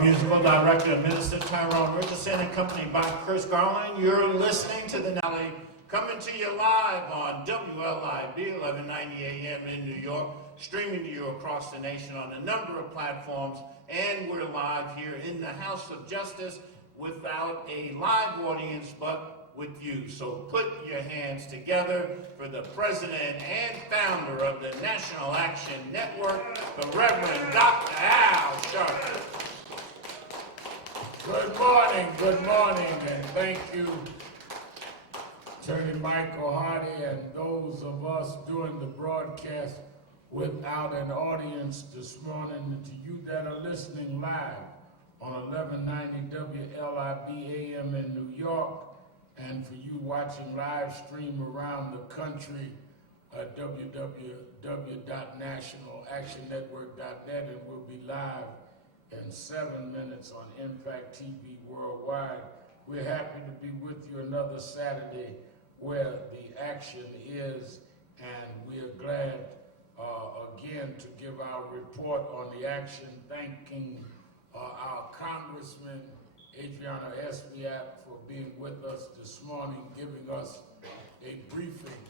Our musical director, Minister Tyrone Richardson, accompanied by Chris Garland. You're listening to the Nally, coming to you live on WLIB 1190 AM in New York, streaming to you across the nation on a number of platforms, and we're live here in the House of Justice without a live audience, but with you. So put your hands together for the president and founder of the National Action Network, the Reverend Dr. Al Sharpton. Good morning, and thank you, Attorney Michael Hardy, and those of us doing the broadcast without an audience this morning, and to you that are listening live on 1190 WLIB AM in New York, and for you watching live stream around the country at www.nationalactionnetwork.net, and we'll be live in 7 minutes on Impact TV Worldwide. We're happy to be with you another Saturday where the action is, and we are glad again to give our report on the action, thanking our Congressman Adriana Esbiat for being with us this morning, giving us a briefing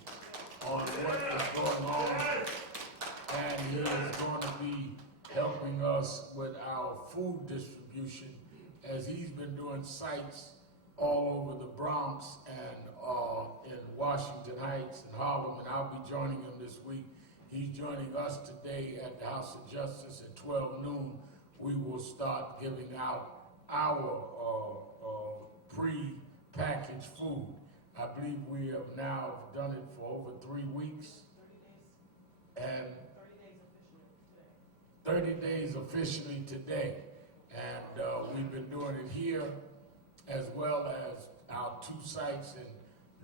on what is going on, and he is going to be helping us with our food distribution as he's been doing sites all over the Bronx and in Washington Heights and Harlem, and I'll be joining him this week. He's joining us today at the House of Justice at 12 noon. We will start giving out our pre-packaged food. I believe we have now done it for over 3 weeks. 30 days officially today. And we've been doing it here as well as our 2 sites in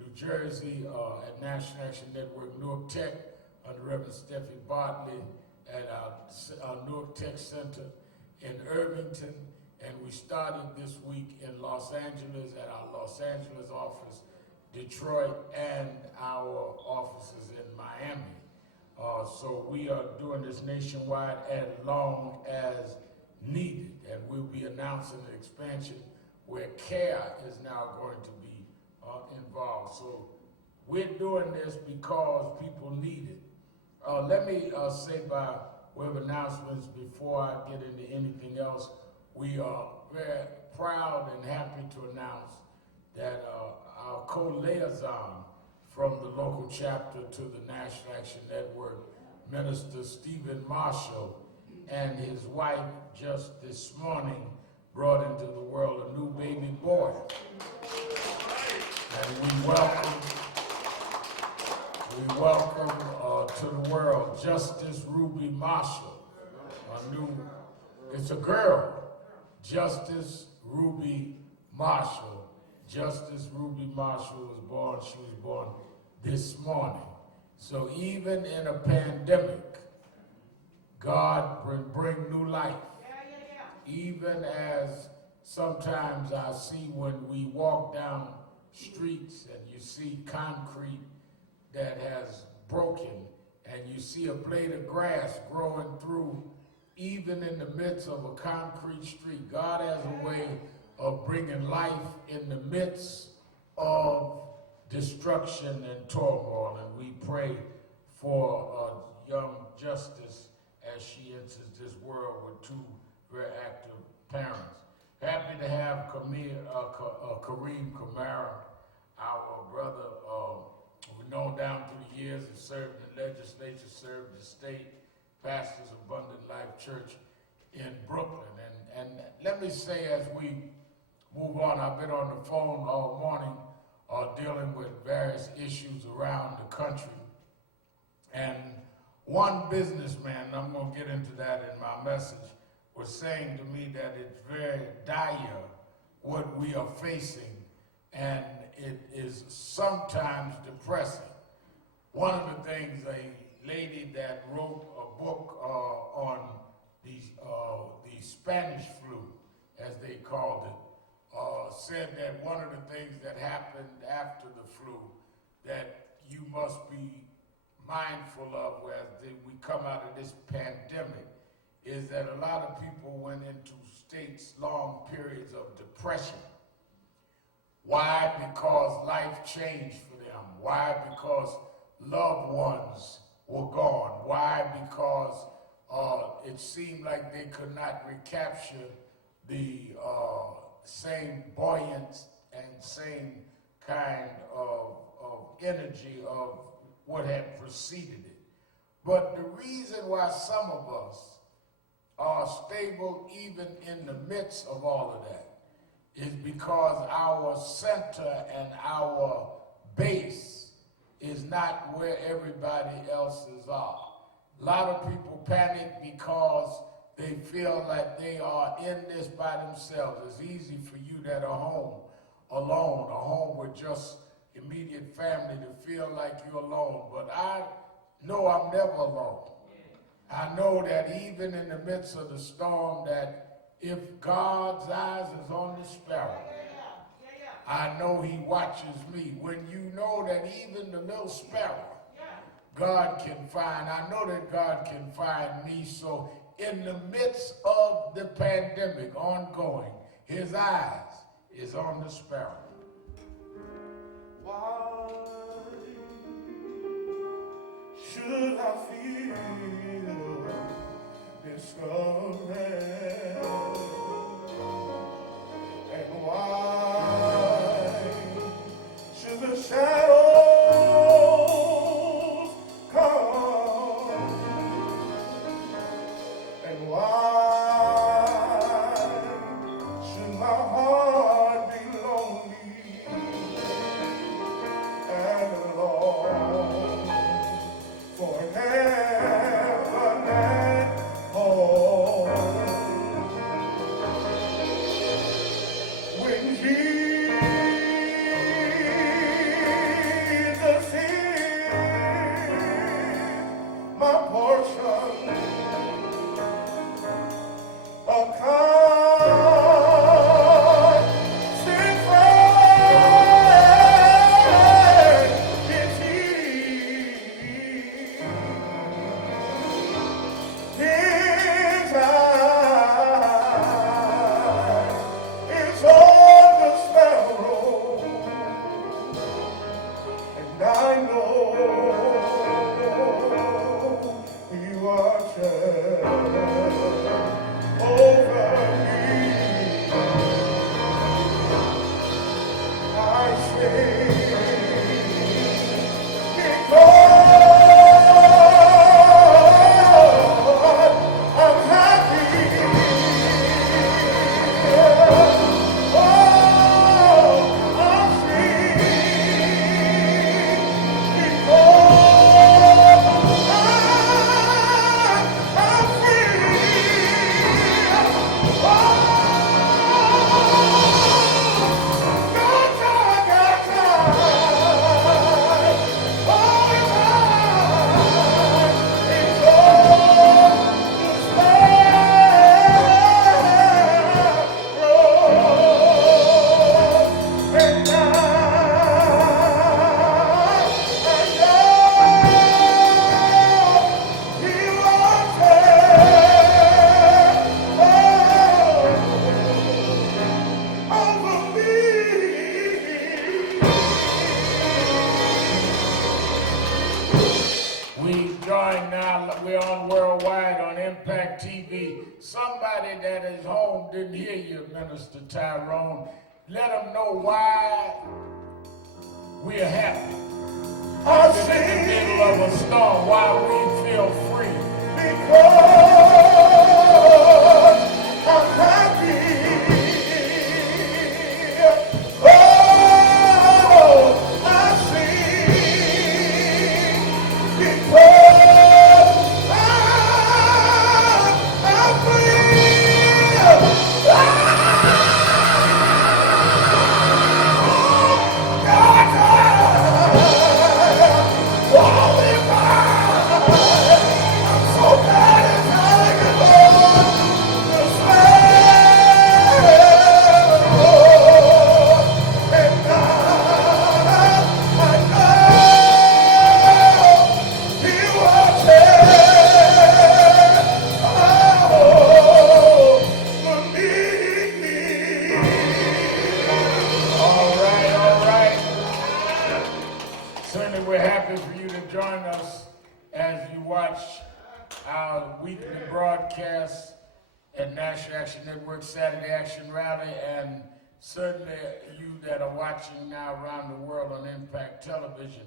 New Jersey at National Action Network, Newark Tech, under Reverend Steffi Bartley, at our Newark Tech Center in Irvington, and we started this week in Los Angeles at our Los Angeles office, Detroit, and our offices in Miami. So we are doing this nationwide as long as needed, and we'll be announcing an expansion where CARE is now going to be involved. So we're doing this because people need it. Let me say by way of announcements before I get into anything else, we are very proud and happy to announce that our co-liaison from the local chapter to the National Action Network, Minister Stephen Marshall, and his wife just this morning brought into the world a new baby boy. And we welcome to the world Justice Ruby Marshall, it's a girl, Justice Ruby Marshall. Justice Ruby Marshall she was born this morning. So even in a pandemic, God bring new life. Even as sometimes I see when we walk down streets and you see concrete that has broken, and you see a blade of grass growing through, even in the midst of a concrete street. God has a way of bringing life in the midst of destruction and turmoil, and we pray for young Justice as she enters this world with 2 very active parents. Happy to have Kareem Kamara, our brother, we've known down through the years, has served in the legislature, served the state, pastors of Abundant Life Church in Brooklyn. And let me say, as we move on, I've been on the phone all morning dealing with various issues around the country. And one businessman, and I'm going to get into that in my message, was saying to me that it's very dire what we are facing, and it is sometimes depressing. One of the things, a lady that wrote a book on the Spanish flu, as they called it, said that one of the things that happened after the flu that you must be mindful of as we come out of this pandemic is that a lot of people went into states, long periods of depression. Why? Because life changed for them. Why? Because loved ones were gone. Why? Because it seemed like they could not recapture the same buoyant and same kind of energy of what had preceded it. But the reason why some of us are stable even in the midst of all of that is because our center and our base is not where everybody else's are. A lot of people panic because they feel like they are in this by themselves. It's easy for you that are home alone, a home with just immediate family, to feel like you're alone. But I know I'm never alone. I know that even in the midst of the storm, that if God's eyes is on the sparrow, I know he watches me. When you know that even the little sparrow, God can find, I know that God can find me. So in the midst of the pandemic ongoing, his eyes is on the sparrow. Why should I feel discouraged? And why should the shadows come? And why should my heart be lonely and alone for heaven and home? When Jesus is my portion, a constant friend is he. His eye is on the sparrow, and I know he watches over me. I say, because I'm happy. Oh, I'm free. Because I'm free. We're on worldwide on Impact TV. Somebody that is home didn't hear you, Minister Tyrone. Let them know why we're happy. Even in the middle of a storm, why we feel free. Because I'm happy. Oh, I sing because I'm free. God, I'm so glad it's weekly broadcast at National Action Network, Saturday Action Rally, and certainly you that are watching now around the world on Impact Television.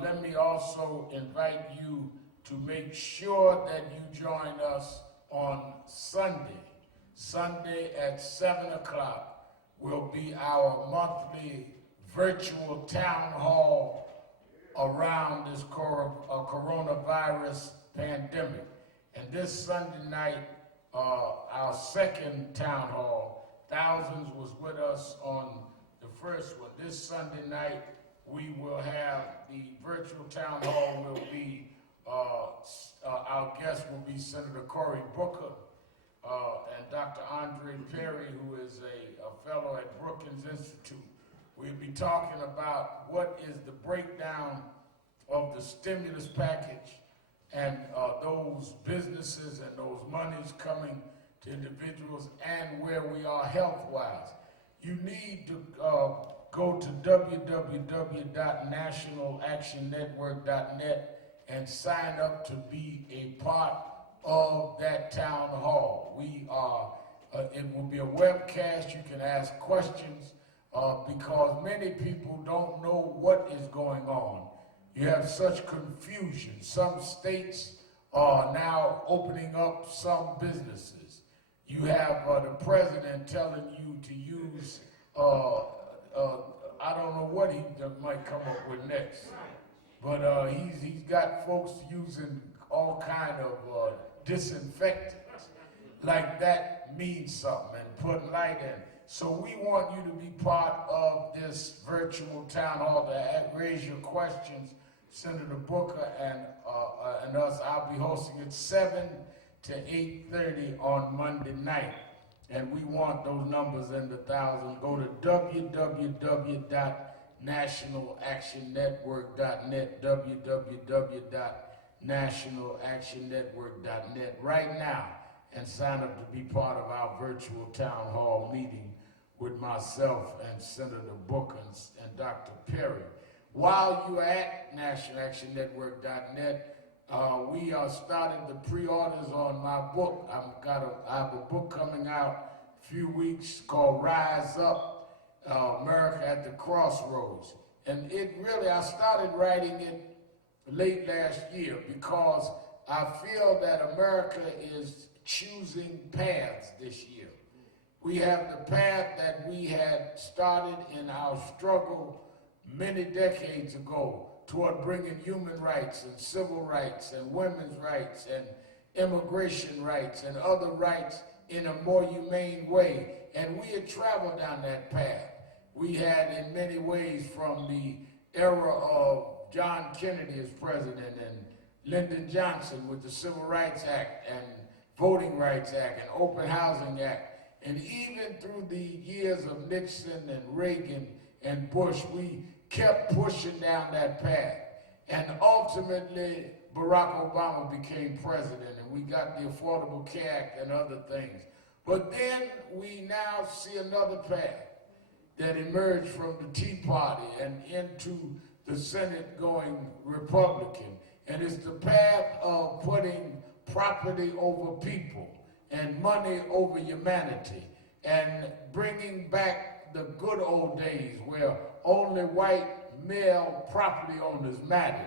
Let me also invite you to make sure that you join us on Sunday. Sunday at 7 o'clock will be our monthly virtual town hall around this coronavirus pandemic. And this Sunday night, our second town hall, thousands was with us on the first one. This Sunday night, we will have the virtual town hall will be, our guest will be Senator Cory Booker and Dr. Andre Perry, who is a fellow at Brookings Institute. We'll be talking about what is the breakdown of the stimulus package and those businesses and those monies coming to individuals and where we are health-wise. You need to go to www.nationalactionnetwork.net and sign up to be a part of that town hall. It will be a webcast. You can ask questions because many people don't know what is going on. You have such confusion. Some states are now opening up some businesses. You have the president telling you to use, I don't know what he might come up with next, but he's got folks using all kind of disinfectants. Like that means something, and put light in. So we want you to be part of this virtual town hall to raise your questions. Senator Booker and us, I'll be hosting it 7 to 8:30 on Monday night. And we want those numbers in the thousands. Go to www.nationalactionnetwork.net, www.nationalactionnetwork.net right now, and sign up to be part of our virtual town hall meeting with myself and Senator Booker and Dr. Perry. While you're at nationalactionnetwork.net, we are starting the pre-orders on my book. I have a book coming out a few weeks called Rise Up, America at the Crossroads. And I started writing it late last year because I feel that America is choosing paths this year. We have the path that we had started in our struggle many decades ago toward bringing human rights and civil rights and women's rights and immigration rights and other rights in a more humane way. And we had traveled down that path. We had in many ways from the era of John Kennedy as president and Lyndon Johnson with the Civil Rights Act and Voting Rights Act and Open Housing Act. And even through the years of Nixon and Reagan and Bush, we kept pushing down that path. And ultimately, Barack Obama became president, and we got the Affordable Care Act and other things. But then we now see another path that emerged from the Tea Party and into the Senate going Republican. And it's the path of putting property over people and money over humanity and bringing back the good old days where only white male property owners mattered.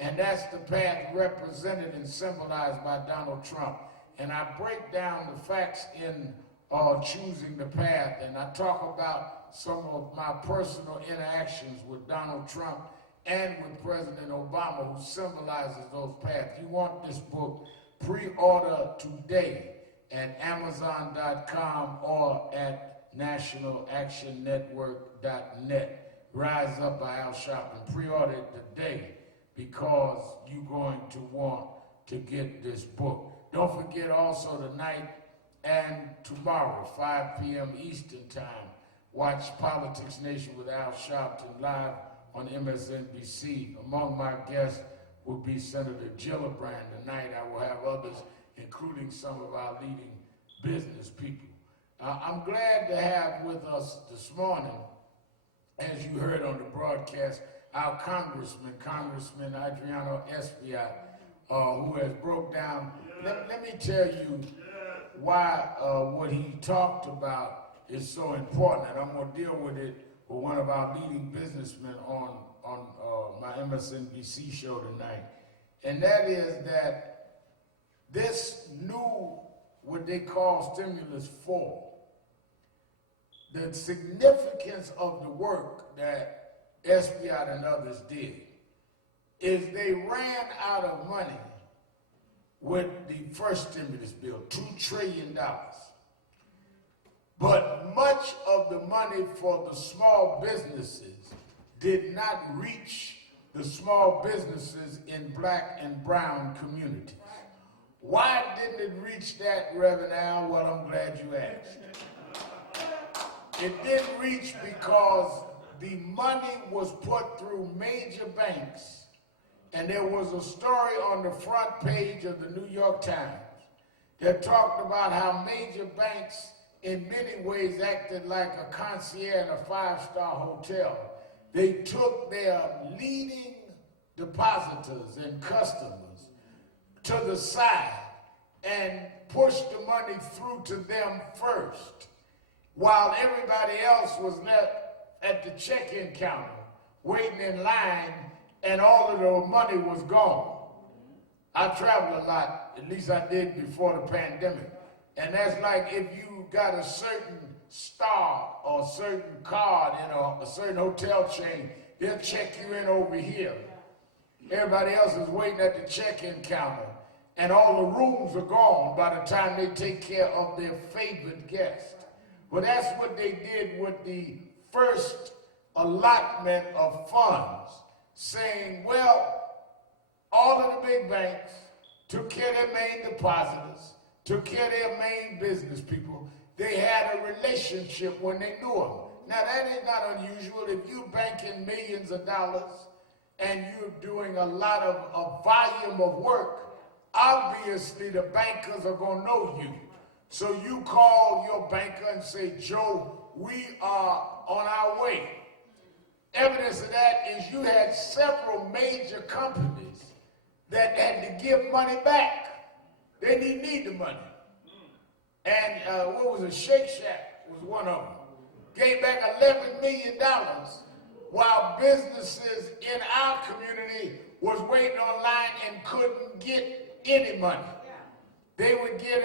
And that's the path represented and symbolized by Donald Trump. And I break down the facts in choosing the path, and I talk about some of my personal interactions with Donald Trump and with President Obama, who symbolizes those paths. You want this book, pre-order today at Amazon.com or at NationalActionNetwork.net. Rise Up by Al Sharpton. Pre-order it today because you're going to want to get this book. Don't forget also tonight and tomorrow, 5 p.m. Eastern Time, watch Politics Nation with Al Sharpton live on MSNBC. Among my guests will be Senator Gillibrand. Tonight I will have others, including some of our leading business people. I'm glad to have with us this morning, as you heard on the broadcast, our Congressman Adriano Espaillat, who has broke down let me tell you why what he talked about is so important, and I'm going to deal with it with one of our leading businessmen on my MSNBC show tonight. And that is that this new, what they call stimulus 4, the significance of the work that SBI and others did is they ran out of money with the first stimulus bill, $2 trillion. But much of the money for the small businesses did not reach the small businesses in black and brown communities. Why didn't it reach that, Reverend Al? Well, I'm glad you asked. It didn't reach because the money was put through major banks, and there was a story on the front page of the New York Times that talked about how major banks in many ways acted like a concierge in a five-star hotel. They took their leading depositors and customers to the side and pushed the money through to them first, while everybody else was left at the check-in counter waiting in line, and all of the money was gone. I travel a lot, at least I did before the pandemic, and that's like if you got a certain star or a certain card in a certain hotel chain, they'll check you in over here. Everybody else is waiting at the check-in counter, and all the rooms are gone by the time they take care of their favorite guest. Well, that's what they did with the first allotment of funds, saying, well, all of the big banks took care of their main depositors, took care of their main business people. They had a relationship when they knew them. Now, that is not unusual. If you're banking millions of dollars and you're doing a lot of a volume of work, obviously the bankers are going to know you. So you call your banker and say, Joe, we are on our way. Evidence of that is you had several major companies that had to give money back. They didn't need the money. And what was it? Shake Shack was one of them. Gave back $11 million while businesses in our community was waiting online and couldn't get any money. They would get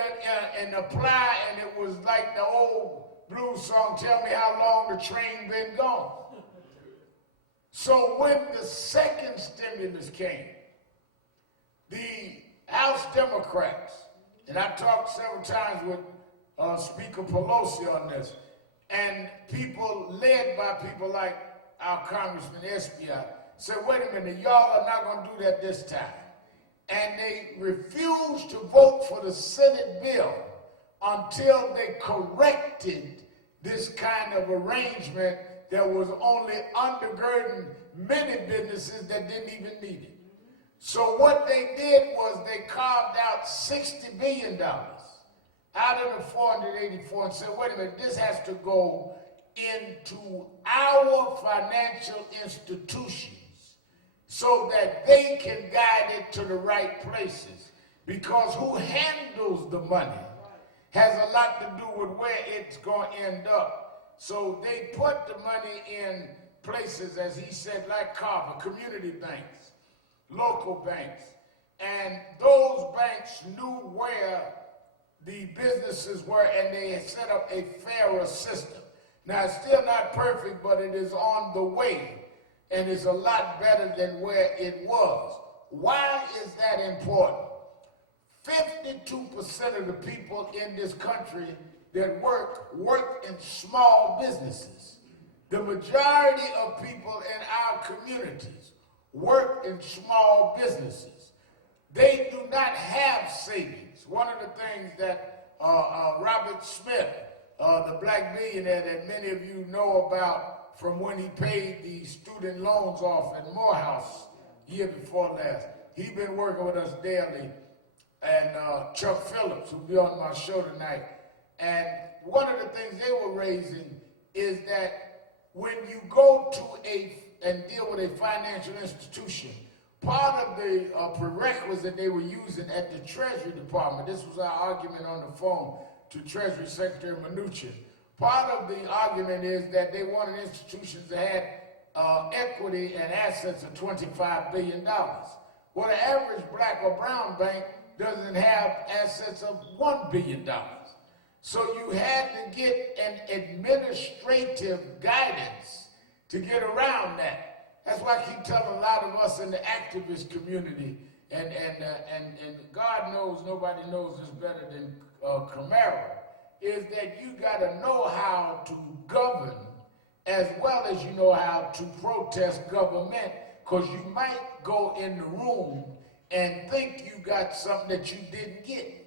and apply, and it was like the old blues song, Tell Me How Long the Train Been Gone. So when the second stimulus came, the House Democrats, and I talked several times with Speaker Pelosi on this, and people led by people like our Congressman SBI said, wait a minute, y'all are not going to do that this time. And they refused to vote for the Senate bill until they corrected this kind of arrangement that was only undergirding many businesses that didn't even need it. So what they did was they carved out $60 billion out of the 484 and said, wait a minute, this has to go into our financial institutions so that they can guide it to the right places. Because who handles the money has a lot to do with where it's going to end up. So they put the money in places, as he said, like Carver, community banks, local banks. And those banks knew where the businesses were, and they had set up a fairer system. Now, it's still not perfect, but it is on the way. And it's a lot better than where it was. Why is that important? 52% of the people in this country that work in small businesses. The majority of people in our communities work in small businesses. They do not have savings. One of the things that Robert Smith, the black billionaire that many of you know about, from when he paid the student loans off at Morehouse year before last. He's been working with us daily. And Chuck Phillips, who'll be on my show tonight. And one of the things they were raising is that when you go to and deal with a financial institution, part of the prerequisite they were using at the Treasury Department, this was our argument on the phone to Treasury Secretary Mnuchin. Part of the argument is that they wanted institutions that had equity and assets of $25 billion. Well, the average black or brown bank doesn't have assets of $1 billion. So you had to get an administrative guidance to get around that. That's why I keep telling a lot of us in the activist community, and God knows, nobody knows this better than Camaro, is that you got to know how to govern as well as you know how to protest government, because you might go in the room and think you got something that you didn't get.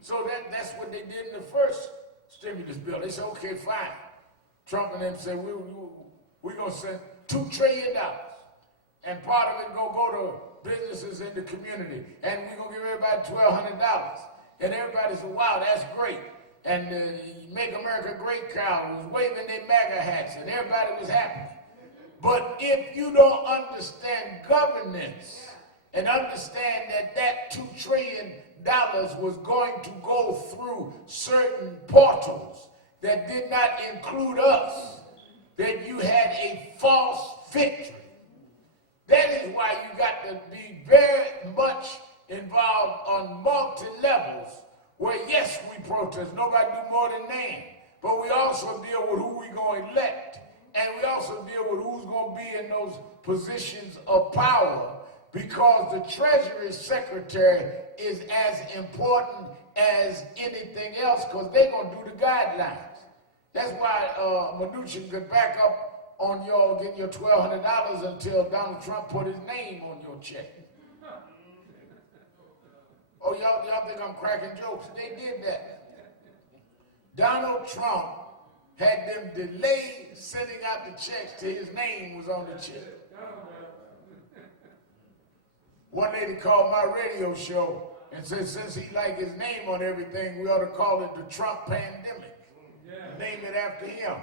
So that's what they did in the first stimulus bill. They said, okay, fine. Trump and them said, we're going to send $2 trillion. And part of it going to go to businesses in the community. And we're going to give everybody $1,200. And everybody said, wow, that's great. And Make America Great crowd was waving their MAGA hats, and everybody was happy. But if you don't understand governance and understand that $2 trillion was going to go through certain portals that did not include us, that you had a false victory. That is why you got to be very much involved on multi-levels, where yes, we protest, nobody do more than NAN, but we also deal with who we're going to elect, and we also deal with who's going to be in those positions of power, because the Treasury Secretary is as important as anything else, because they're going to do the guidelines. That's why Mnuchin could back up on y'all getting your $1,200 until Donald Trump put his name on your check. Oh, y'all think I'm cracking jokes? They did that. Donald Trump had them delay sending out the checks till his name was on the check. One lady called my radio show and said, since he like his name on everything, we ought to call it the Trump pandemic. Name it after him.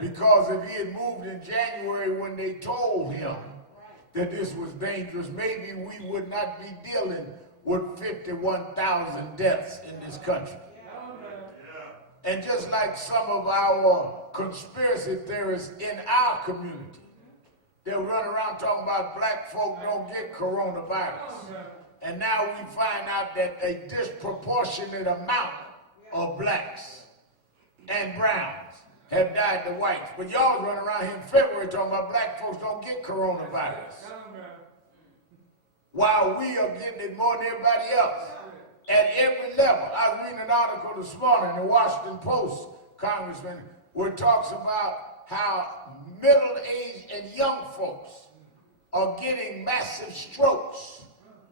Because if he had moved in January when they told him that this was dangerous, maybe we would not be dealing with 51,000 deaths in this country. And just like some of our conspiracy theorists in our community, they'll run around talking about black folk don't get coronavirus. And now we find out that a disproportionate amount of blacks and browns have died to whites. But y'all run around here in February talking about black folks don't get coronavirus, while we are getting it more than everybody else at every level. I was reading an article this morning in the Washington Post, Congressman, where it talks about how middle-aged and young folks are getting massive strokes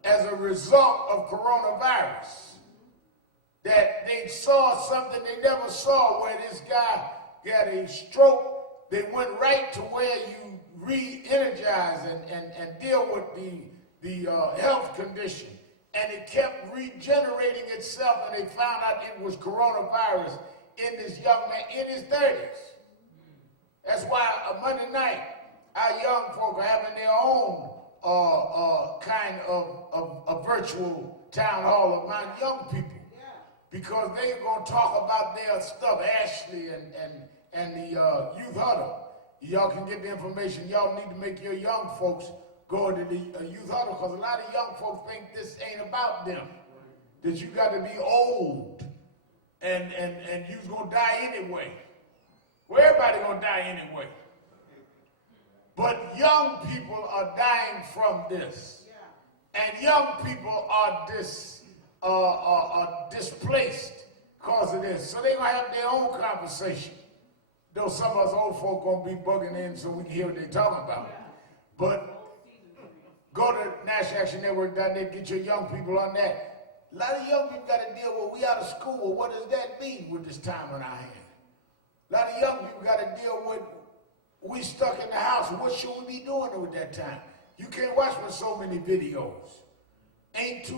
as a result of coronavirus. That they saw something they never saw, where this guy got a stroke. They went right to where you re-energize and deal with the health condition. And it kept regenerating itself, and they found out it was coronavirus in this young man in his 30s. That's why Monday night, our young folk are having their own kind of a virtual town hall among young people. Because they're going to talk about their stuff, Ashley and the youth huddle. Y'all can get the information. Y'all need to make your young folks go to the youth huddle, because a lot of young folks think this ain't about them. That you got to be old and you's going to die anyway. Well, everybody going to die anyway. But young people are dying from this. And young people are displaced because of this. So they're going to have their own conversation. Though some of us old folk going to be bugging in so we can hear what they're talking about. But go to nationalaction.network.net, get your young people on that. A lot of young people got to deal with, we out of school. What does that mean with this time on our hands? A lot of young people got to deal with, we stuck in the house. What should we be doing with that time? You can't watch with so many videos. Ain't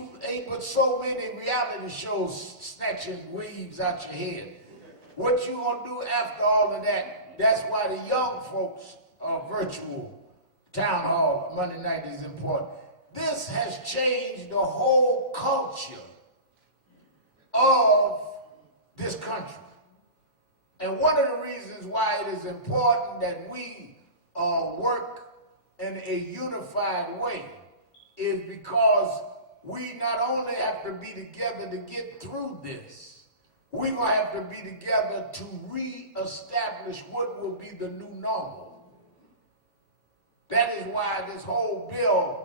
but so many reality shows snatching weaves out your head. What you gonna do after all of that? That's why the young folks are virtual town hall Monday night is important. This has changed the whole culture of this country. And one of the reasons why it is important that we work in a unified way is because we not only have to be together to get through this, we're going to have to be together to reestablish what will be the new normal. That is why this whole bill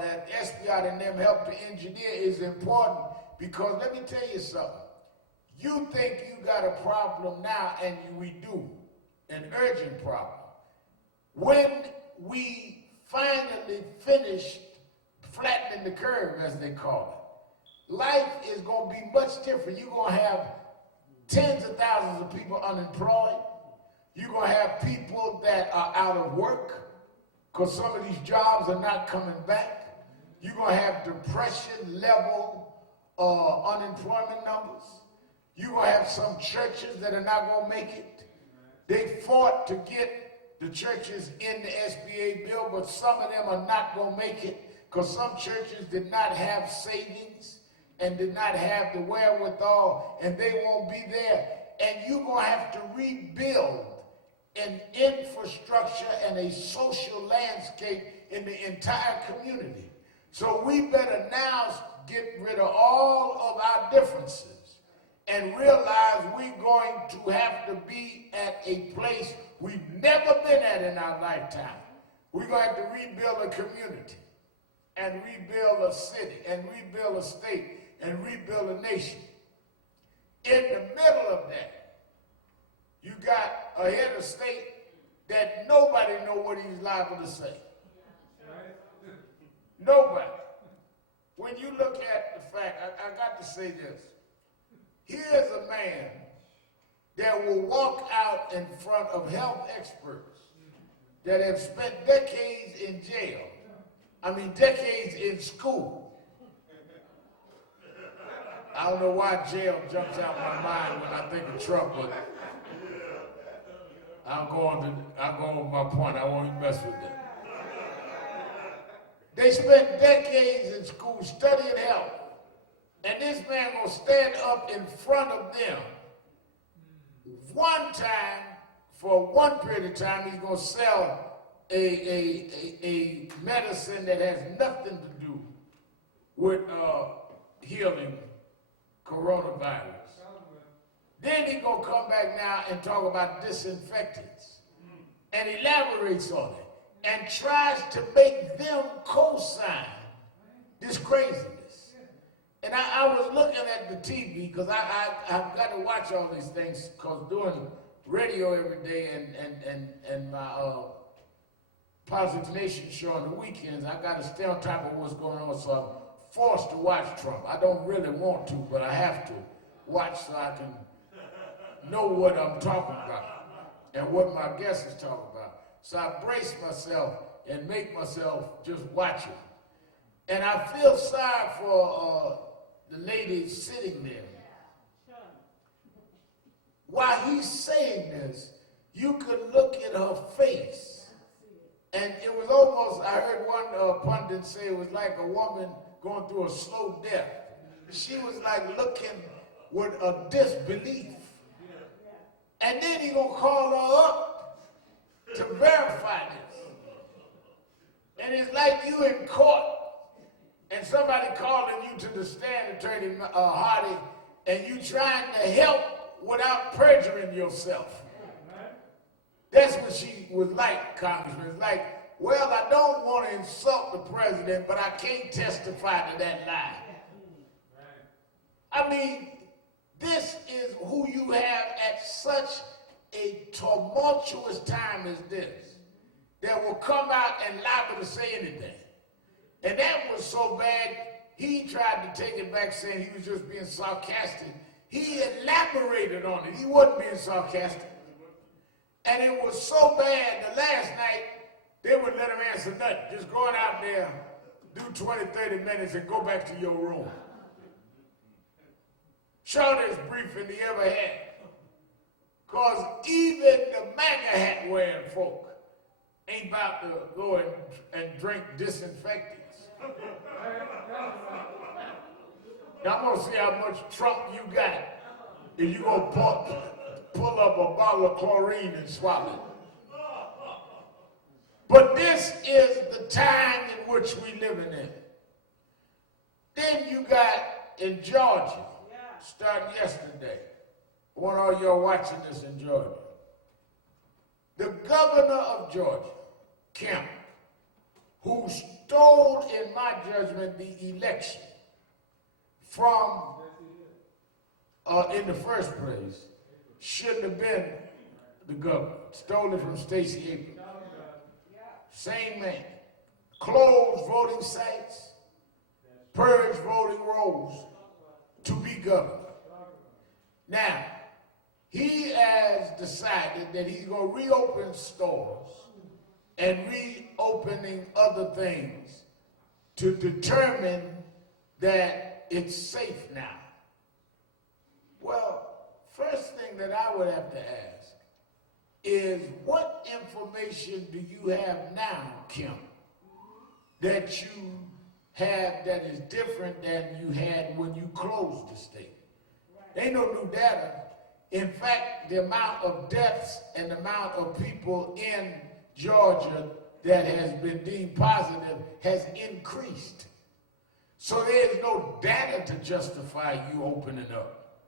that SBI and them helped to engineer is important, because let me tell you something. You think you got a problem now, and we do, an urgent problem. When we finally finished flattening the curve, as they call it, life is going to be much different. You're going to have tens of thousands of people unemployed. You're going to have people that are out of work because some of these jobs are not coming back. You're going to have depression level unemployment numbers. You're going to have some churches that are not going to make it. They fought to get the churches in the SBA bill, but some of them are not going to make it because some churches did not have savings and did not have the wherewithal, and they won't be there. And you're going to have to rebuild an infrastructure and a social landscape in the entire community. So we better now get rid of all of our differences and realize we're going to have to be at a place we've never been at in our lifetime. We're going to have to rebuild a community and rebuild a city and rebuild a state and rebuild a nation. In the middle of that, you got a head of state that nobody know what he's liable to say. Nobody. When you look at the fact, I got to say this. Here's a man that will walk out in front of health experts that have spent decades in jail. I mean, decades in school. I don't know why jail jumps out my mind when I think of Trump, but I'll go on with my point. I won't even mess with that. They spent decades in school studying health. And this man gonna stand up in front of them one time, for one period of time, he's gonna sell a medicine that has nothing to do with healing coronavirus. Then he's gonna come back now and talk about disinfectants and elaborates on it and tries to make them co-sign this craziness. And I was looking at the TV because I've got to watch all these things because doing radio every day and my Positive Nation show on the weekends, I got to stay on top of what's going on, so I'm forced to watch Trump. I don't really want to, but I have to watch so I can know what I'm talking about and what my guest is talking about. So I brace myself and make myself just watch it. And I feel sorry for the lady sitting there. While he's saying this, you could look at her face. And it was almost, I heard one pundit say it was like a woman going through a slow death. She was like looking with a disbelief. And then he gonna call her up to verify this. And it's like you in court and somebody calling you to the stand, Attorney Hardy, and you trying to help without perjuring yourself. That's what she was like, Congressman. It's like, well, I don't want to insult the president, but I can't testify to that lie. I mean, this is who you have at such a tumultuous time as this, that will come out and liable to say anything. And that was so bad, he tried to take it back saying he was just being sarcastic. He elaborated on it. He wasn't being sarcastic. And it was so bad that last night, they wouldn't let him answer nothing. Just going out there, do 20, 30 minutes and go back to your room. Shortest briefing he ever had. Because even the MAGA hat wearing folk ain't about to go and drink disinfectants. Now I'm gonna see how much Trump you got if you gonna pull up a bottle of chlorine and swallow it. But this is the time in which we living in. Then you got in Georgia, starting yesterday. I want all y'all watching this in Georgia. The governor of Georgia, Kemp, who stole, in my judgment, the election from, in the first place, shouldn't have been the governor. Stole it from Stacey Abrams. Same man. Closed voting sites, purged voting rolls to be governor. Now, he has decided that he's going to reopen stores and reopening other things to determine that it's safe now. Well, first thing that I would have to ask is, what information do you have now, Kim, that you have that is different than you had when you closed the state? There ain't no new data. In fact, the amount of deaths and the amount of people in Georgia that has been deemed positive has increased. So there's no data to justify you opening up.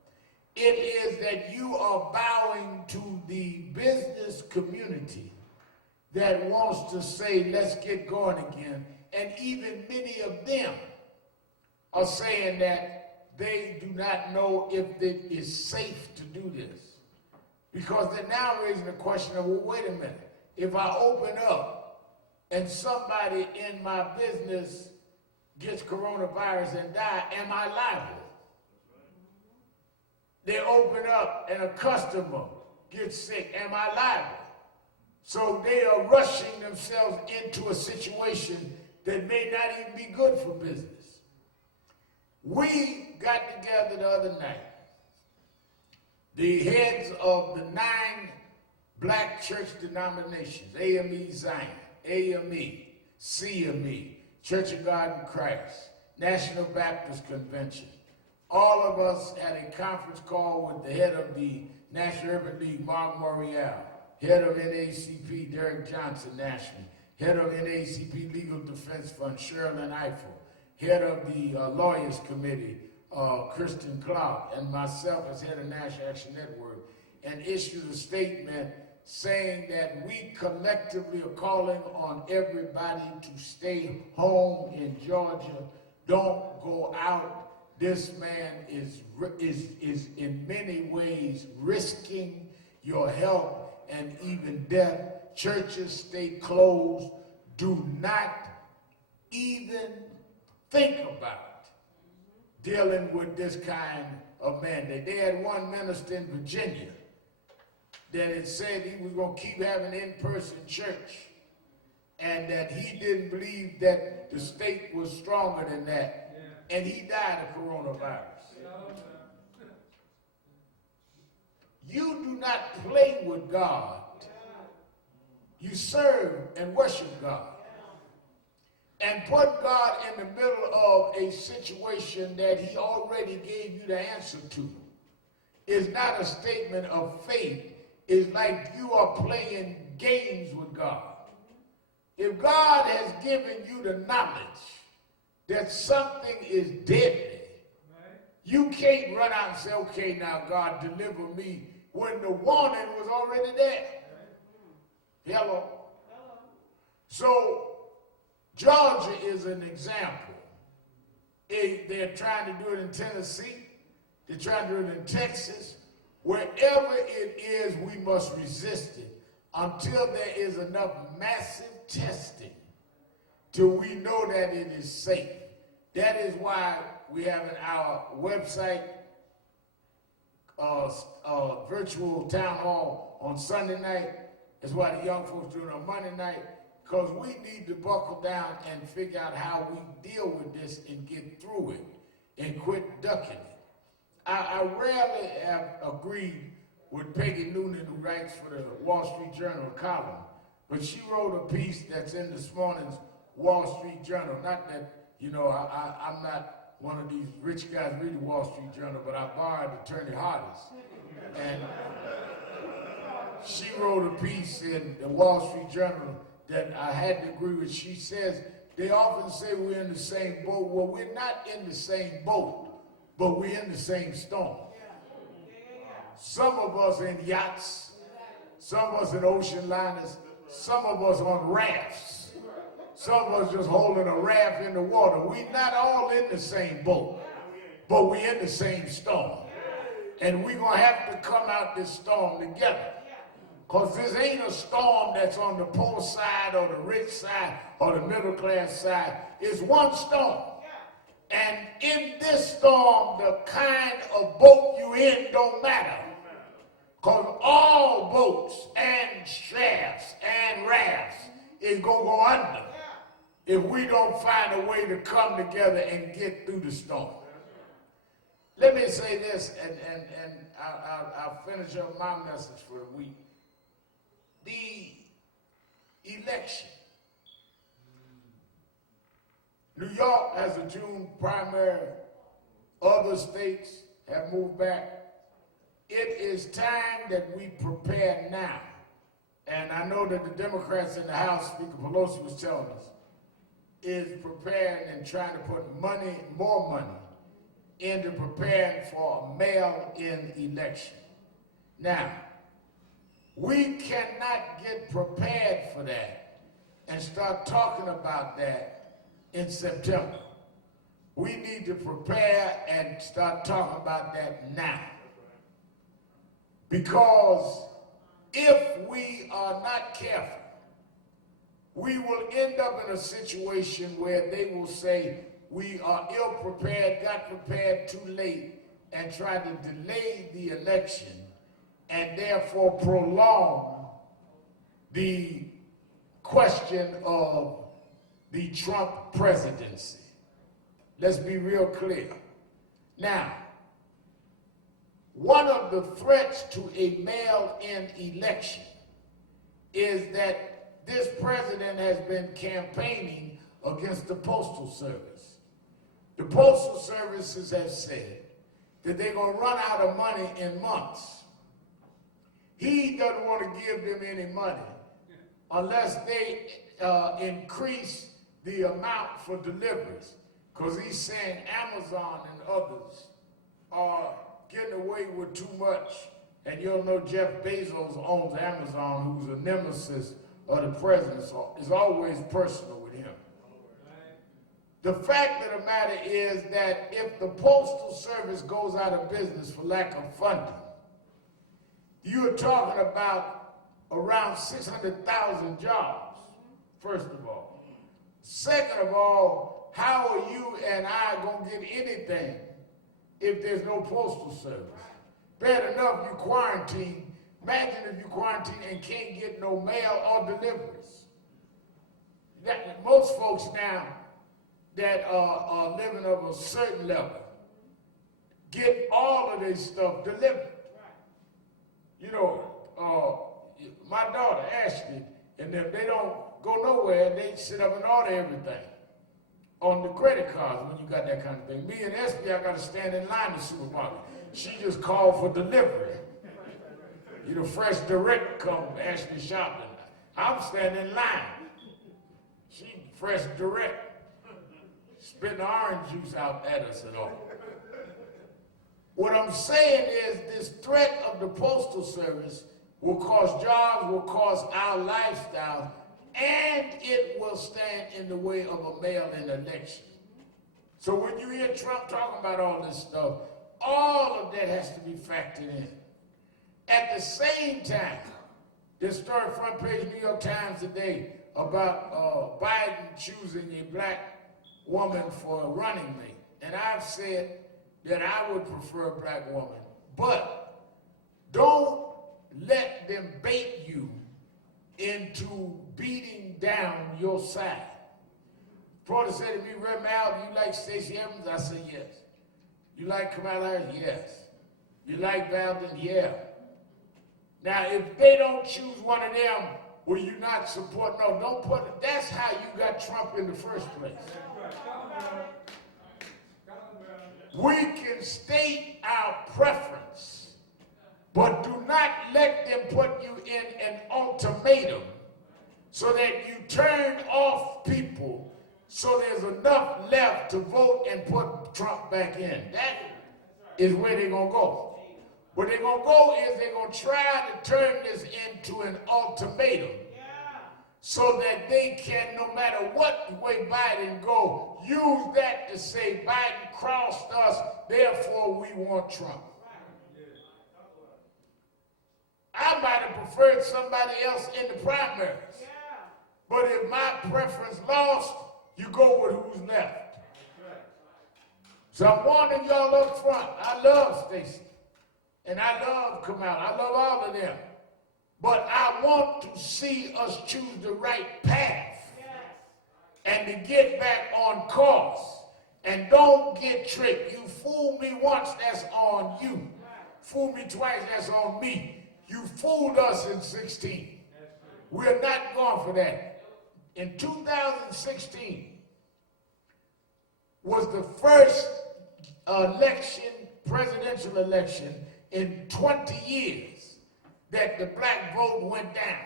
It is that you are bowing to the business community that wants to say, let's get going again. And even many of them are saying that they do not know if it is safe to do this. Because they're now raising the question of, well, wait a minute. If I open up and somebody in my business gets coronavirus and die, am I liable? They open up and a customer gets sick, am I liable? So they are rushing themselves into a situation that may not even be good for business. We got together the other night, the heads of the 9 black church denominations, AME Zion, AME, CME, Church of God in Christ, National Baptist Convention. All of us had a conference call with the head of the National Urban League, Mark Morial, head of NACP, Derek Johnson nationally, head of NACP Legal Defense Fund, Sherilyn Eiffel, head of the Lawyers Committee, Kristen Clark, and myself as head of National Action Network, and issued a statement saying that we collectively are calling on everybody to stay home in Georgia. Don't go out. This man is in many ways risking your health and even death. Churches stay closed. Do not even think about dealing with this kind of mandate. They had one minister in Virginia that had said he was going to keep having in-person church and that he didn't believe that the state was stronger than that. And he died of coronavirus. You do not play with God. You serve and worship God. And put God in the middle of a situation that he already gave you the answer to. It's not a statement of faith. It's like you are playing games with God. If God has given you the knowledge that something is deadly, you can't run out and say, okay, now God, deliver me, when the warning was already there. Hello? So, Georgia is an example. They're trying to do it in Tennessee. They're trying to do it in Texas. Wherever it is, we must resist it until there is enough massive testing till we know that it is safe. That is why we have in our website virtual town hall on Sunday night. That's why the young folks do it on Monday night, because we need to buckle down and figure out how we deal with this and get through it and quit ducking it. I rarely have agreed with Peggy Noonan, who writes for the Wall Street Journal column, but she wrote a piece that's in this morning's Wall Street Journal. Not that, I'm not one of these rich guys reading Wall Street Journal, but I borrowed Attorney Hardy's. And she wrote a piece in the Wall Street Journal that I had to agree with. She says, they often say we're in the same boat. Well, we're not in the same boat, but we're in the same storm. Some of us in yachts, some of us in ocean liners, some of us on rafts, some of us just holding a raft in the water. We're not all in the same boat, but we're in the same storm. And we're going to have to come out this storm together. Because this ain't a storm that's on the poor side or the rich side or the middle class side. It's one storm. And in this storm, the kind of boat you in don't matter. Because all boats and shafts and rafts is going to go under if we don't find a way to come together and get through the storm. Let me say this, and I'll finish up my message for the week. The election. New York has a June primary. Other states have moved back. It is time that we prepare now. And I know that the Democrats in the House, Speaker Pelosi was telling us, is preparing and trying to put more money into preparing for a mail-in election. Now, we cannot get prepared for that and start talking about that in September. We need to prepare and start talking about that now. Because if we are not careful, we will end up in a situation where they will say we are ill-prepared, got prepared too late, and try to delay the election and therefore prolong the question of the Trump presidency. Let's be real clear. Now, one of the threats to a mail-in election is that this president has been campaigning against the Postal Service. The Postal Services have said that they're going to run out of money in months. He doesn't want to give them any money unless they increase the amount for deliveries, because he's saying Amazon and others are getting away with too much. And you'll know Jeff Bezos owns Amazon, who's a nemesis of the president, so it's always personal with him. The fact of the matter is that if the Postal Service goes out of business for lack of funding, you're talking about around 600,000 jobs, first of all. Second of all, how are you and I going to get anything if there's no Postal Service? Bad enough you quarantine. Imagine if you quarantine and can't get no mail or deliveries. Most folks now that are living of a certain level get all of their stuff delivered. You know, my daughter, Ashley, and them, they don't go nowhere. They sit up and order everything on the credit cards when you got that kind of thing. Me and Espy, I got to stand in line in the supermarket. She just called for delivery. You know, Fresh Direct come, Ashley Sharpton. I'm standing in line. She Fresh Direct. Spitting orange juice out at us and all. What I'm saying is this threat of the Postal Service will cause jobs, will cause our lifestyle, and it will stand in the way of a mail-in election. So when you hear Trump talking about all this stuff, all of that has to be factored in. At the same time, this story, front page New York Times today, about Biden choosing a black woman for a running mate. And I've said that I would prefer a black woman. But don't let them bait you into beating down your side. Porter said to me, Red Mal, you like Stacey Evans? I said, yes. You like Kamala Harris? Yes. You like Biden? Yeah. Now, if they don't choose one of them, Will you not support? No, don't put it. That's how you got Trump in the first place. We can state our preference, but do not let them put you in an ultimatum so that you turn off people so there's enough left to vote and put Trump back in. That is where they're going to go. Where they're going to go is they're going to try to turn this into an ultimatum so that they can, no matter what way Biden go, use that to say Biden crossed us, therefore we want Trump. I might have preferred somebody else in the primaries. But if my preference lost, you go with who's left. So I'm warning y'all up front. I love Stacey. And I love Kamala. I love all of them. But I want to see us choose the right path and to get back on course. And don't get tricked. You fool me once, that's on you. Fool me twice, that's on me. You fooled us in 16. We're not going for that. In 2016 was the first presidential election in 20 years that the black vote went down.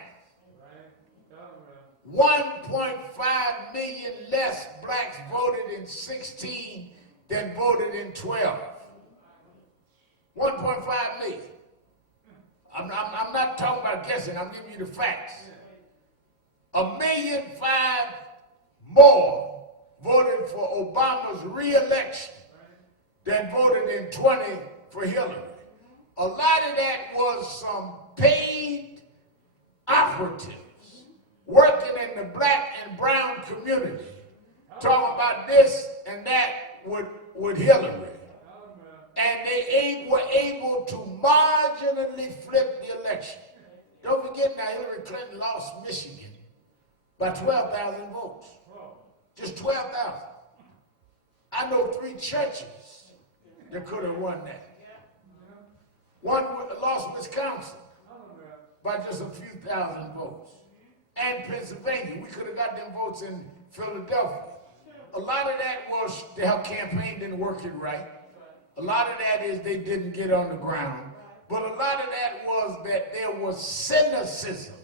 1.5 million less blacks voted in 16 than voted in 12. 1.5 million. I'm not talking about guessing, I'm giving you the facts. 1.5 million more voted for Obama's re-election than voted in 20 for Hillary. A lot of that was some paid operatives working in the black and brown community, talking about this and that with Hillary. And they were able to marginally flip the election. Don't forget now, Hillary Clinton lost Michigan by 12,000 votes. Just 12,000. I know 3 churches that could have won that. One lost Wisconsin by just a few thousand votes. And Pennsylvania, we could have got them votes in Philadelphia. A lot of that was their campaign didn't work it right. A lot of that is they didn't get on the ground. But a lot of that was that there was cynicism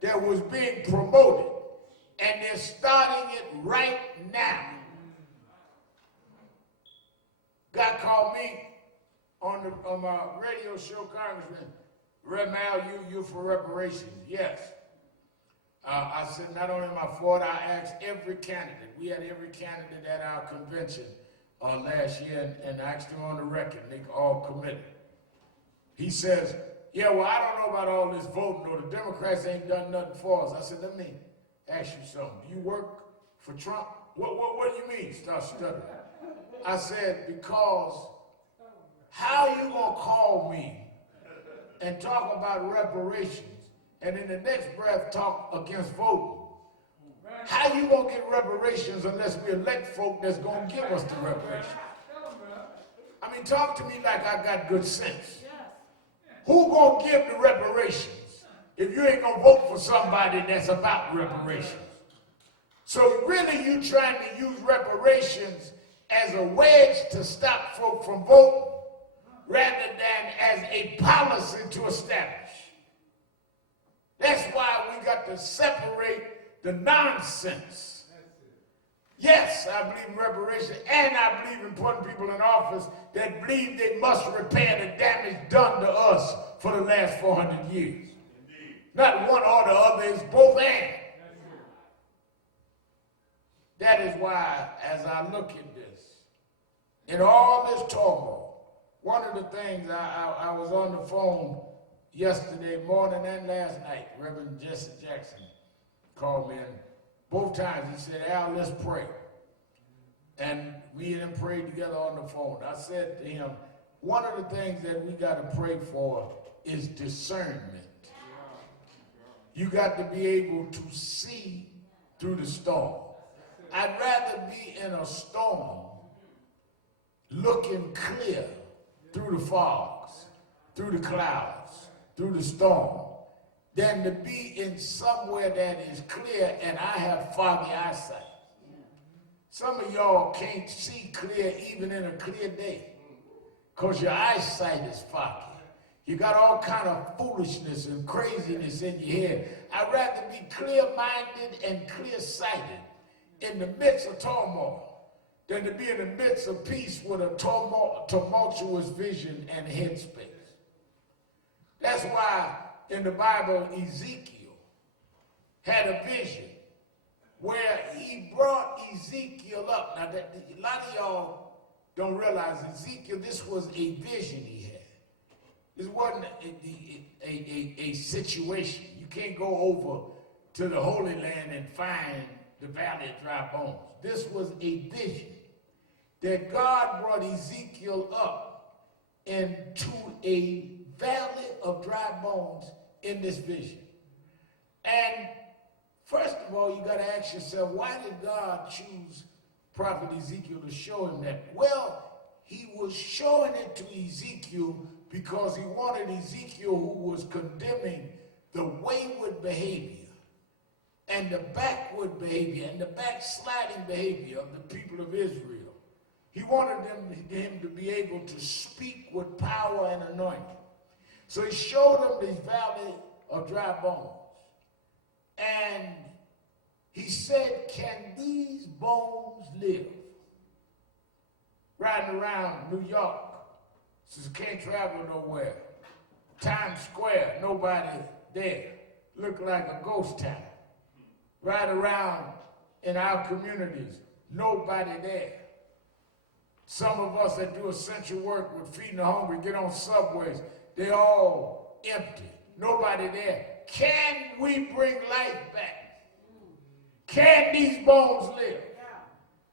that was being promoted. And they're starting it right now. Guy called me on my radio show, Congressman, Red Mal, you for reparations. Yes. I said, not only am I for it, I asked every candidate. We had every candidate at our convention last year and asked them on the record. They all committed. He says, yeah, well, I don't know about all this voting, or the Democrats ain't done nothing for us. I said, let me ask you something. Do you work for Trump? What do you mean? Start stuttering. I said, because how you gonna call me and talk about reparations and in the next breath talk against voting? How you gonna get reparations unless we elect folk that's gonna give us the reparations? I mean, talk to me like I got good sense. Who gonna give the reparations if you ain't gonna vote for somebody that's about reparations? So really you trying to use reparations as a wedge to stop folk from voting rather than as a policy to establish. That's why we got to separate the nonsense. Yes, I believe in reparations, and I believe in putting people in office that believe they must repair the damage done to us for the last 400 years. Indeed. Not one or the other, it's both and. That is why, as I look at this, in all this turmoil, one of the things I was on the phone yesterday morning and last night, Reverend Jesse Jackson called me, and both times he said, Al, let's pray. And we and him prayed together on the phone. I said to him, one of the things that we got to pray for is discernment. You got to be able to see through the storm. I'd rather be in a storm looking clear through the fogs, through the clouds, through the storm, than to be in somewhere that is clear and I have foggy eyesight. Some of y'all can't see clear even in a clear day because your eyesight is foggy. You got all kind of foolishness and craziness in your head. I'd rather be clear-minded and clear-sighted in the midst of turmoil than to be in the midst of peace with a tumultuous vision and headspace. That's why in the Bible, Ezekiel had a vision where he brought Ezekiel up. Now, a lot of y'all don't realize Ezekiel, this was a vision he had. This wasn't a situation. You can't go over to the Holy Land and find the valley of dry bones. This was a vision that God brought Ezekiel up into a valley of dry bones in this vision. And first of all, you got to ask yourself, why did God choose Prophet Ezekiel to show him that? Well, he was showing it to Ezekiel because he wanted Ezekiel, who was condemning the wayward behavior and the backward behavior and the backsliding behavior of the people of Israel. He wanted him to be able to speak with power and anointing. So he showed him this valley of dry bones. And he said, can these bones live? Riding around New York, says can't travel nowhere. Times Square, nobody there. Look like a ghost town. Ride around in our communities, nobody there. Some of us that do essential work with feeding the hungry, get on subways, they all empty. Nobody there. Can we bring life back? Can these bones live?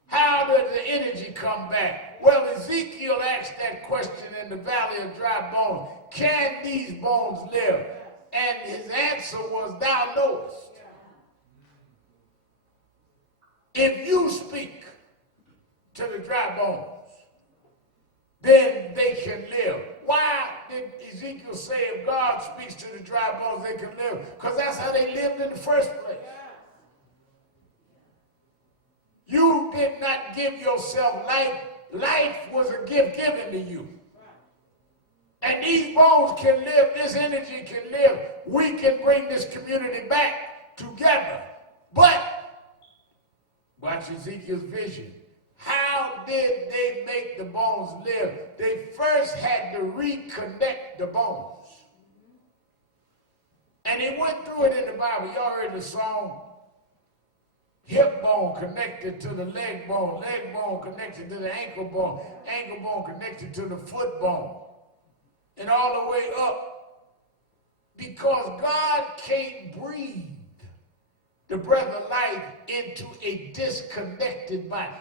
How does the energy come back? Well, Ezekiel asked that question in the valley of dry bones. Can these bones live? And his answer was, thou knowest. If you speak to the dry bones, then they can live. Why did Ezekiel say if God speaks to the dry bones, they can live? Because that's how they lived in the first place. You did not give yourself life. Life was a gift given to you. And these bones can live, this energy can live. We can bring this community back together. But, watch Ezekiel's vision. How did they make the bones live? They first had to reconnect the bones. And he went through it in the Bible. Y'all heard the song? Hip bone connected to the leg bone connected to the ankle bone connected to the foot bone, and all the way up. Because God can't breathe the breath of life into a disconnected body.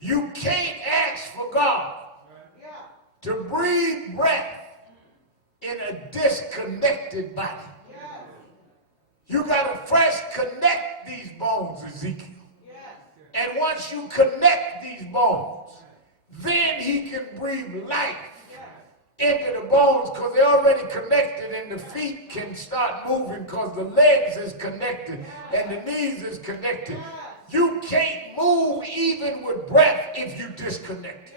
You can't ask for God to breathe breath in a disconnected body. You got to first connect these bones, Ezekiel. And once you connect these bones, then he can breathe life into the bones because they're already connected, and the feet can start moving because the legs is connected and the knees is connected. You can't move even with breath if you disconnect.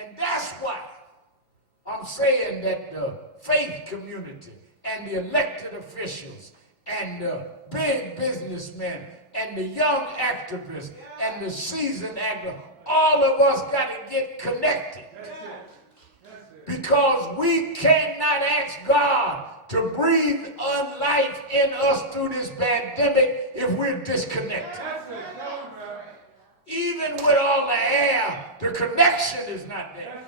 And that's why I'm saying that the faith community and the elected officials and the big businessmen and the young activists and the seasoned actors, all of us got to get connected. Because we cannot ask God to breathe life in us through this pandemic if we're disconnected. Even with all the air, the connection is not there.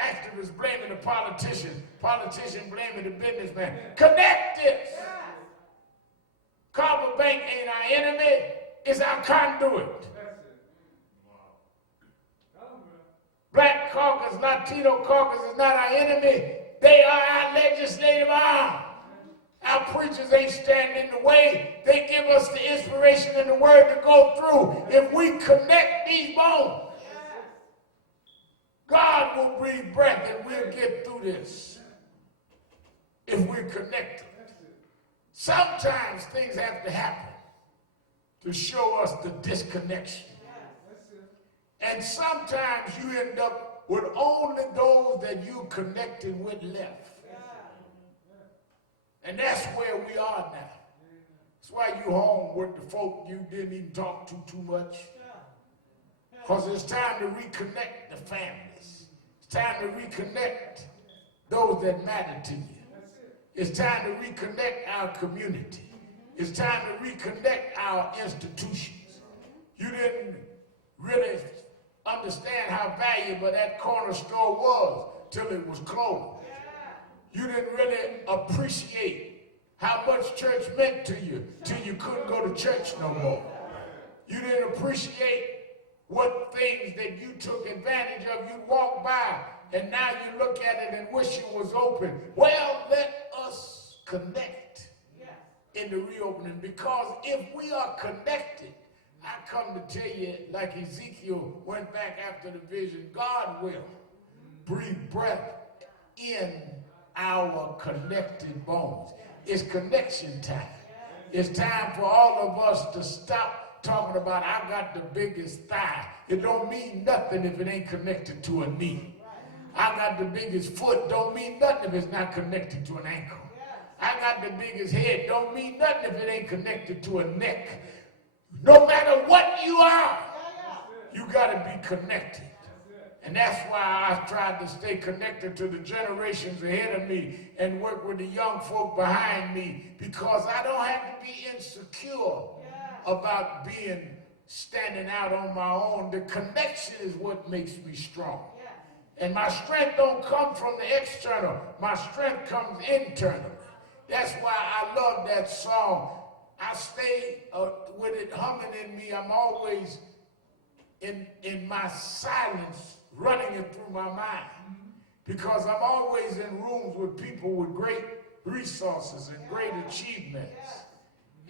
Activists blaming the politician blaming the businessman. Connect this. Carver Bank ain't our enemy, it's our conduit. Black caucus, Latino caucus is not our enemy, they are our legislative arm. Our preachers ain't standing in the way. They give us the inspiration and the word to go through. If we connect these bones, will breathe breath and we'll get through this if we're connected. Sometimes things have to happen to show us the disconnection. And sometimes you end up with only those that you connected with left. And that's where we are now. That's why you home with the folk you didn't even talk to too much. Because it's time to reconnect the families. It's time to reconnect those that matter to you. It's time to reconnect our community. It's time to reconnect our institutions. You didn't really understand how valuable that corner store was till it was closed. You didn't really appreciate how much church meant to you till you couldn't go to church no more. You didn't appreciate what things that you took advantage of. You walk by and now you look at it and wish it was open. Well, let us connect in the reopening, because if we are connected, I come to tell you, like Ezekiel went back after the vision, God will breathe breath in our connected bones. It's connection time. It's time for all of us to stop talking about, I got the biggest thigh. It don't mean nothing if it ain't connected to a knee. I got the biggest foot. Don't mean nothing if it's not connected to an ankle. I got the biggest head. Don't mean nothing if it ain't connected to a neck. No matter what you are, you got to be connected. And that's why I tried to stay connected to the generations ahead of me and work with the young folk behind me, because I don't have to be insecure about standing out on my own. The connection is what makes me strong. And my strength don't come from the external. My strength comes internally. That's why I love that song. I stay with it humming in me. I'm always in my silence running it through my mind, because I'm always in rooms with people with great resources and great achievements.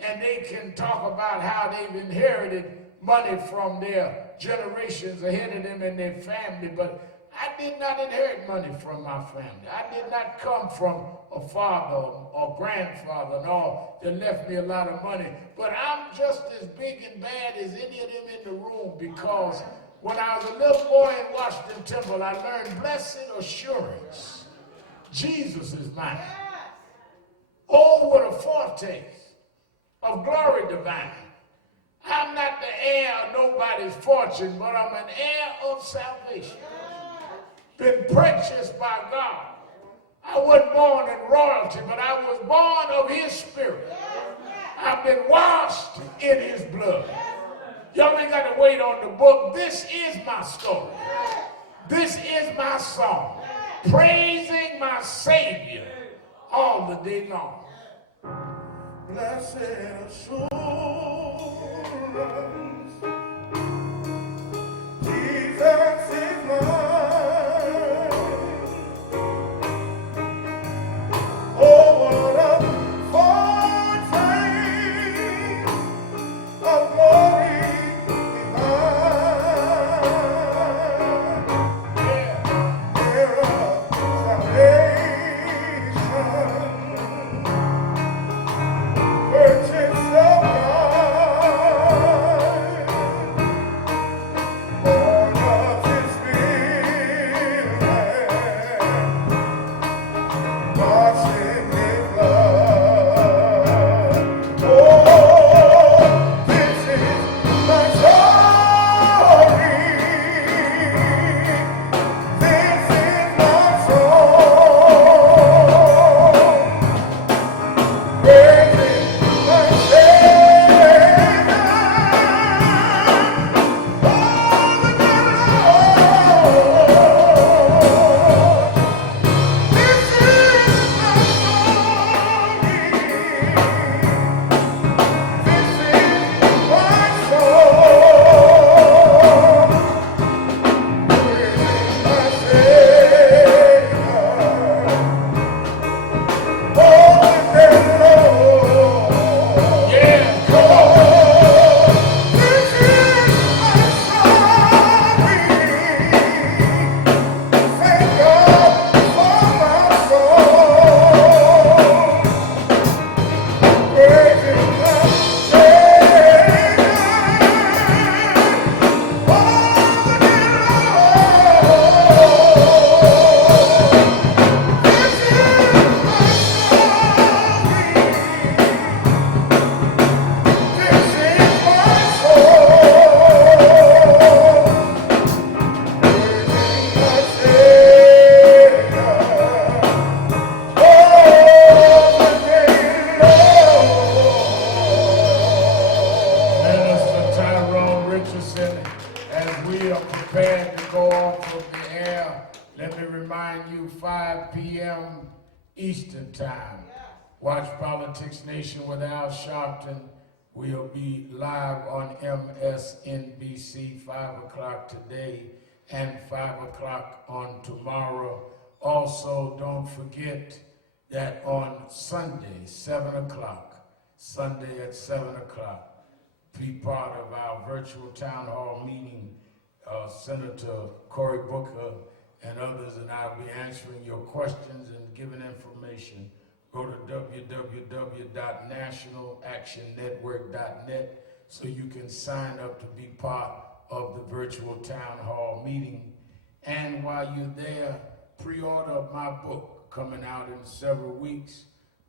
And they can talk about how they've inherited money from their generations ahead of them and their family, but I did not inherit money from my family. I did not come from a father or grandfather nor that left me a lot of money. But I'm just as big and bad as any of them in the room, because when I was a little boy in Washington Temple, I learned blessed assurance. Jesus is mine. Oh, what a foretaste of glory divine. I'm not the heir of nobody's fortune, but I'm an heir of salvation. Been purchased by God. I wasn't born in royalty, but I was born of his spirit. I've been washed in his blood. Y'all ain't got to wait on the book. This is my story. This is my song. Praising my Savior all the day long. Blessed assurance, Jesus is mine. Oh, what a foretaste of glory divine. Heir of salvation, purchased of God. off of the air. Let me remind you, 5 p.m. Eastern Time. Watch Politics Nation with Al Sharpton. We'll be live on MSNBC 5 o'clock today and 5 o'clock on tomorrow. Also, don't forget that on Sunday, 7 o'clock, Sunday at 7 o'clock, be part of our virtual town hall meeting. Senator Cory Booker and others, and I'll be answering your questions and giving information. Go to www.nationalactionnetwork.net so you can sign up to be part of the virtual town hall meeting. And while you're there, pre-order my book coming out in several weeks,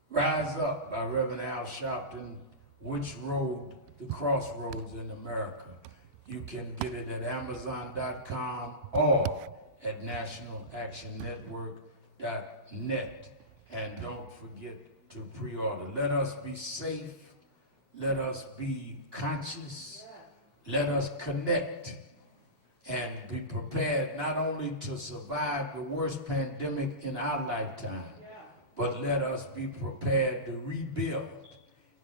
Rise Up by Reverend Al Sharpton, Which Road? The Crossroads in America. You can get it at Amazon.com or at nationalactionnetwork.net. And don't forget to pre-order. Let us be safe. Let us be conscious. Let us connect and be prepared not only to survive the worst pandemic in our lifetime, but let us be prepared to rebuild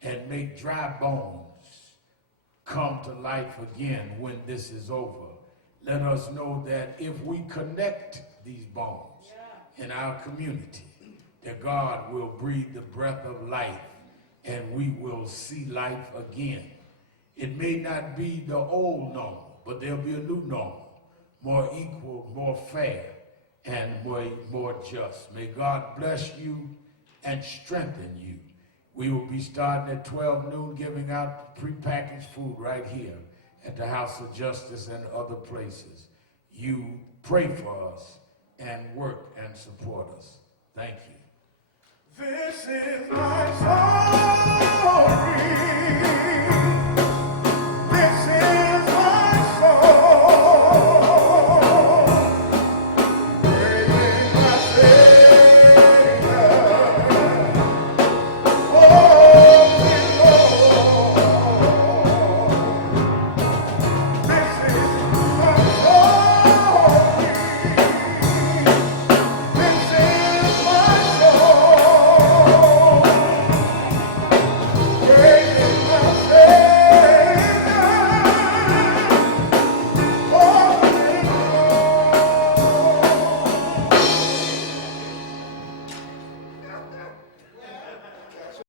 and make dry bones come to life again when this is over. Let us know that if we connect these bones in our community, that God will breathe the breath of life and we will see life again. It may not be the old normal, but there'll be a new normal, more equal, more fair, and more just. May God bless you and strengthen you. We will be starting at 12 noon, giving out prepackaged food right here at the House of Justice and other places. You pray for us and work and support us. Thank you. This is my story.